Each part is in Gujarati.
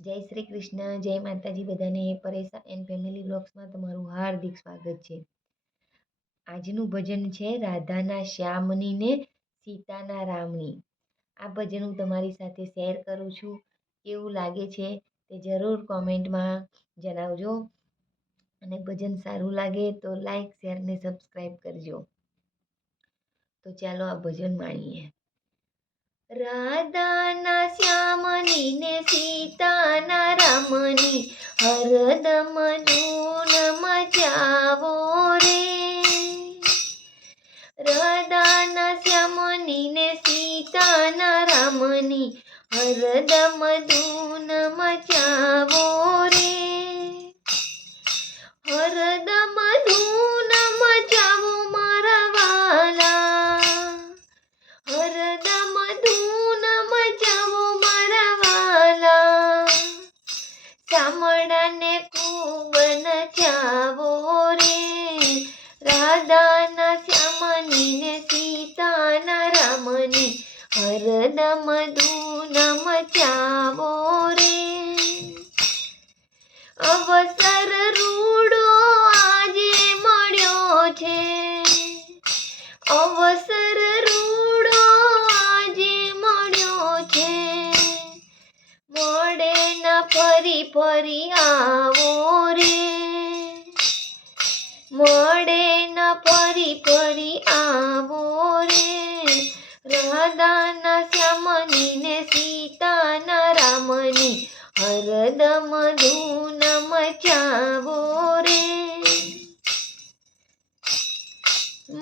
જય શ્રી કૃષ્ણ, જય માતાજી બધાને. પરેશા એન્ડ ફેમિલી બ્લોગ્સમાં તમારું હાર્દિક સ્વાગત છે. આજનું ભજન છે રાધાના શ્યામની ને સીતાના રામની. આ ભજન હું તમારી સાથે શેર કરું છું. કેવું લાગે છે તે જરૂર કોમેન્ટમાં જણાવજો. અને ભજન સારું લાગે તો લાઈક, શેર ને સબસ્ક્રાઈબ કરજો. તો ચાલો આ ભજન માણીએ. રાધાના શ્યામની ને સીતાના રામની હરદમ ધૂન મચાવો રે. રાધાના શ્યામની ને સીતાના રામની હરદમ ધૂન મચાવો રે. હરદમ ધૂન મચાવો મારા વાલા, હરદમ ધૂન મચાવો મારા વાલા. શામળાને ખૂબ નચાવો રે. રાધાના શ્યામની ને સીતાના રામની હરદમ ધૂન મચાવો રે. અવસર રૂડો આજે મળ્યો છે, અવસર રૂડો આજે મળ્યો છે. મળે ન ફરી ફરી આવો રે. મળે ન ફરી ફરી આવો રે. રાધાના શ્યામની ને સીતાના રામની હરદમ ધૂન મચાવો રે.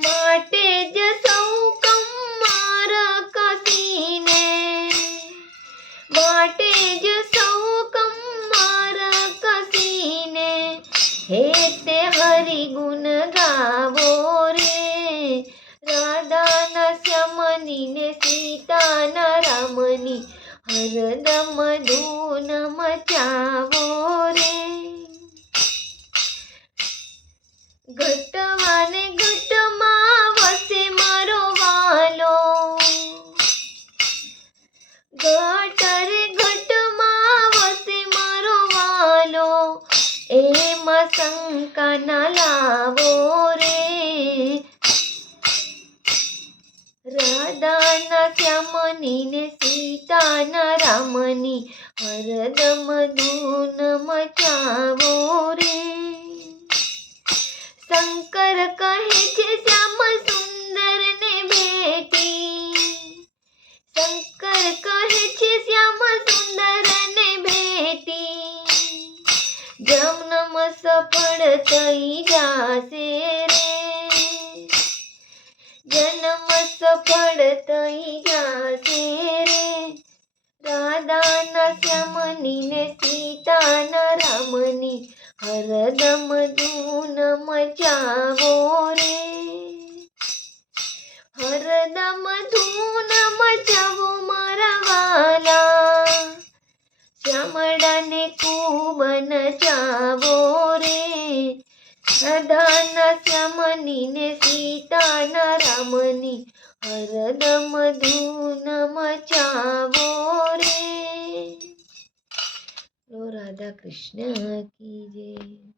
માટે જ સૌ કમ્માર કસીને, માટે જ સૌ કમ્માર કસીને હેતે હરિ ગુણ ગાવો રે. રાધાના શ્યામની ને સીતાના રામની હરદમ ધૂન મચાવો રે. ઘટવાને ઘટમાં વસે મારો વાલો, ઘટ રે ઘટમાં વસે મારો વાલો. એમાં શંકા ના લાવો રે. રાધાના શ્યામની ને સીતાના રામની હરદમ ધૂન મચાવો રે. શંકર કહે છે શ્યામ સુંદર ને ભેટી, શંકર કહે છે શ્યામ સુંદર ને ભેટી. જન્મ સફળ થઈ જાશે રે. જન્મ સફળ થઈ જાશે રે. રાધાના શ્યામની ને સીતાના રામની હરદમ ધૂન મચાવો રે. હરદમ ધૂન મચાવો મારા વાલા. શામળાને ખૂબ નચાવો રે. રાધાના શ્યામની ને સીતાના રામની હરદમ ધૂન મચાવો રે. રાધા કૃષ્ણ કી જય.